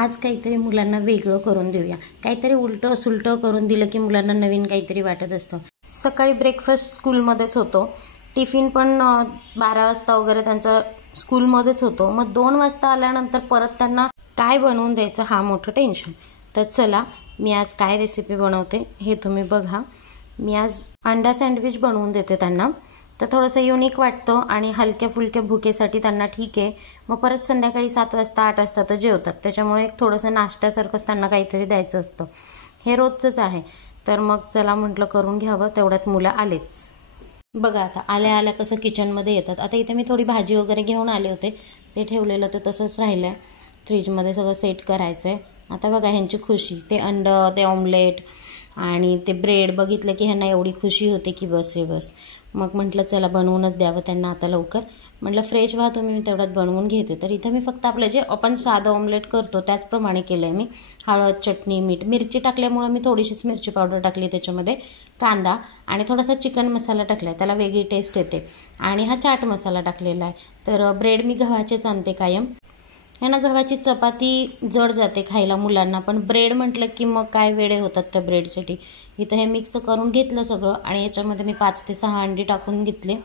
आज काहीतरी मुलांना वेगळं करून देऊया, काहीतरी उलटं सुलटं करून दिलं की मुलांना नवीन काहीतरी वाटत असतं। सकाळी ब्रेकफास्ट स्कूलमध्येच होतो, टिफिन पण 12 वाजता वगैरे त्यांचा स्कूलमध्येच होतो। मग 2 वाजता आल्यानंतर परत त्यांना काय बनवून द्यायचं हा मोठं टेन्शन। तर चला मी आज काय रेसिपी बनवते हे तुम्ही बघा। मी आज अंडा सँडविच बनवून देते त्यांना, तर थोडंसं युनिक वाटतं आणि हलक्या फुलक्या भुकेसाठी त्यांना ठीक आहे। मग परत संध्याकाळी 7 वाजता 8 वाजता तर जेवतात, त्याच्यामुळे एक थोडंसं नाश्त्यासारखंच त्यांना काहीतरी द्यायचं असतं, हे रोजचंच आहे। तर मग चला म्हटलं करून घ्यावं, तेवढ्यात मुलं आलेच। बघा आता आल्या आल्या कसं किचनमध्ये येतात। आता इथे मी थोडी भाजी वगैरे घेऊन आले होते, ते ठेवलेलं तर तसंच राहिलं, फ्रीजमध्ये सगळं सेट करायचं आहे। आता बघा ह्यांची खुशी, ते अंडं, ते ऑमलेट आणि ते ब्रेड बघितलं की ह्यांना एवढी खुशी होते की बस आहे बस। मग म्हटलं चला बनवूनच द्यावं त्यांना आता लवकर। म्हटलं फ्रेश व्हा तुम्ही, मी तेवढ्यात बनवून घेते। तर इथं मी फक्त आपलं जे आपण साधं ऑमलेट करतो त्याचप्रमाणे केलं आहे मी। हळद, चटणी, मीठ, मिरची टाकल्यामुळे मी थोडीशीच मिरची पावडर टाकली त्याच्यामध्ये, कांदा आणि थोडासा चिकन मसाला टाकला आहे, त्याला वेगळी टेस्ट येते। आणि हा चाट मसाला टाकलेला आहे। तर ब्रेड मी गव्हाचेच आणते कायम, ह्यांना गव्हाची चपाती जड जाते खायला मुलांना, पण ब्रेड म्हटलं की मग काय वेडे होतात त्या ब्रेडसाठी। इथं हे मिक्स करून घेतलं सगळं आणि याच्यामध्ये मी 5 ते 6 अंडी टाकून घेतले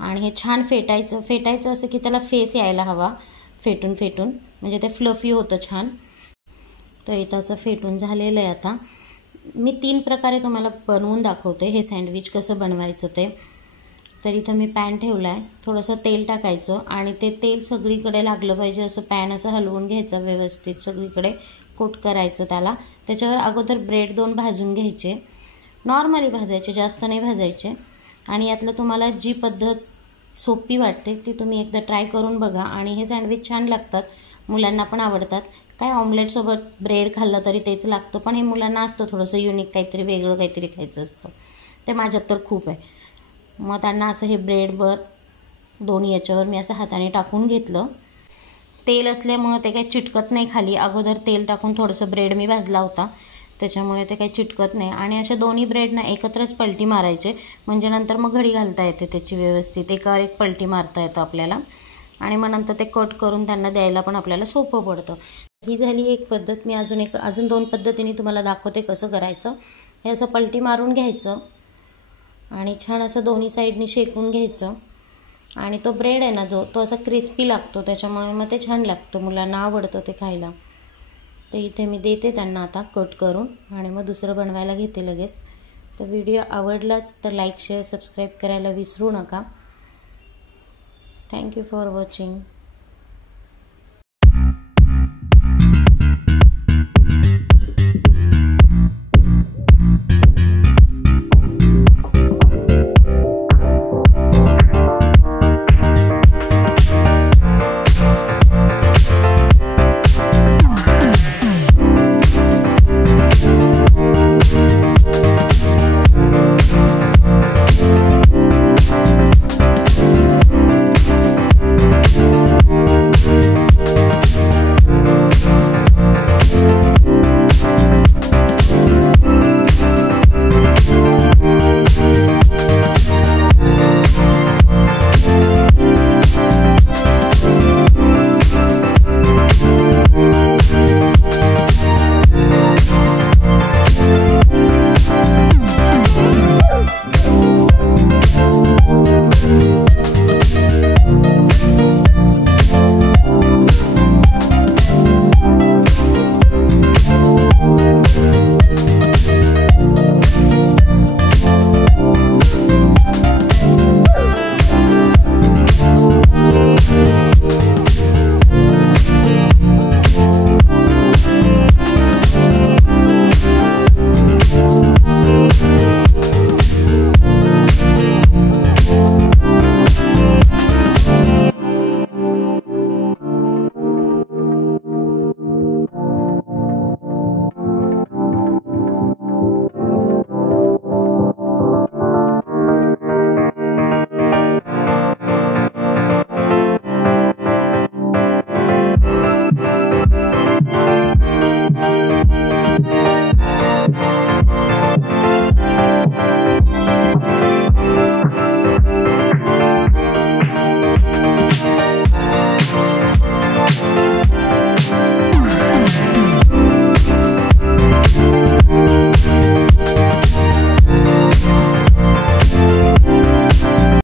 आणि हे छान फेटायचं असं की त्याला फेस यायला हवा, फेटून म्हणजे ते फ्लफी होतं छान। तर इथं असं फेटून झालेलं आहे। आता मी 3 प्रकारे तुम्हाला बनवून दाखवते हे सँडविच कसं बनवायचं ते। तर इथं मी पॅन ठेवला आहे, थोडंसं तेल टाकायचं आणि ते तेल सगळीकडे लागलं पाहिजे असं पॅन असं हलवून घ्यायचं, व्यवस्थित सगळीकडे कोट करायचं त्याला। त्याच्यावर अगोदर ब्रेड 2 भाजून घ्यायचे, नॉर्मली भाजायचे, जास्त नाही भाजायचे। आणि यातलं तुम्हाला जी पद्धत सोपी वाटते ती तुम्ही एकदा ट्राय करून बघा आणि हे सँडविच छान लागतात, मुलांना पण आवडतात। काय ऑमलेटसोबत ब्रेड खाल्लं तरी तेच लागतं, पण हे मुलांना असतं थोडंसं युनिक काहीतरी वेगळं काहीतरी खायचं असतं, ते माझ्यात तर खूप आहे। मग त्यांना असं हे ब्रेडवर दोन्ही याच्यावर मी असं हाताने टाकून घेतलं। तेल असल्यामुळं ते काही चिटकत नाही खाली, अगोदर तेल टाकून थोडंसं ब्रेड मी भाजला होता त्याच्यामुळे ते काही चिटकत नाही। आणि अशा दोन्ही ब्रेडना एकत्रच पलटी मारायचे, म्हणजे नंतर मग घडी घालता येते त्याची व्यवस्थित, एकावर एक पलटी मारता येतं आपल्याला आणि मग नंतर ते कट करून त्यांना द्यायला पण आपल्याला सोपं पडतं। ही झाली एक पद्धत। मी अजून 2 पद्धतीने तुम्हाला दाखवते कसं करायचं। हे असं पलटी मारून घ्यायचं आणि छान असं दोन्ही साईडनी शेकून घ्यायचं आणि तो ब्रेड आहे ना जो, तो असा क्रिस्पी लागतो, त्याच्यामुळे मग ते छान लागतं, मुलांना आवडतं ते खायला। तर इथे मी देते त्यांना आता कट करून आणि मग दुसरं बनवायला घेते लगेच। तर व्हिडिओ आवडलाच तर लाईक, शेअर, सबस्क्राईब करायला विसरू नका। Thank you for watching.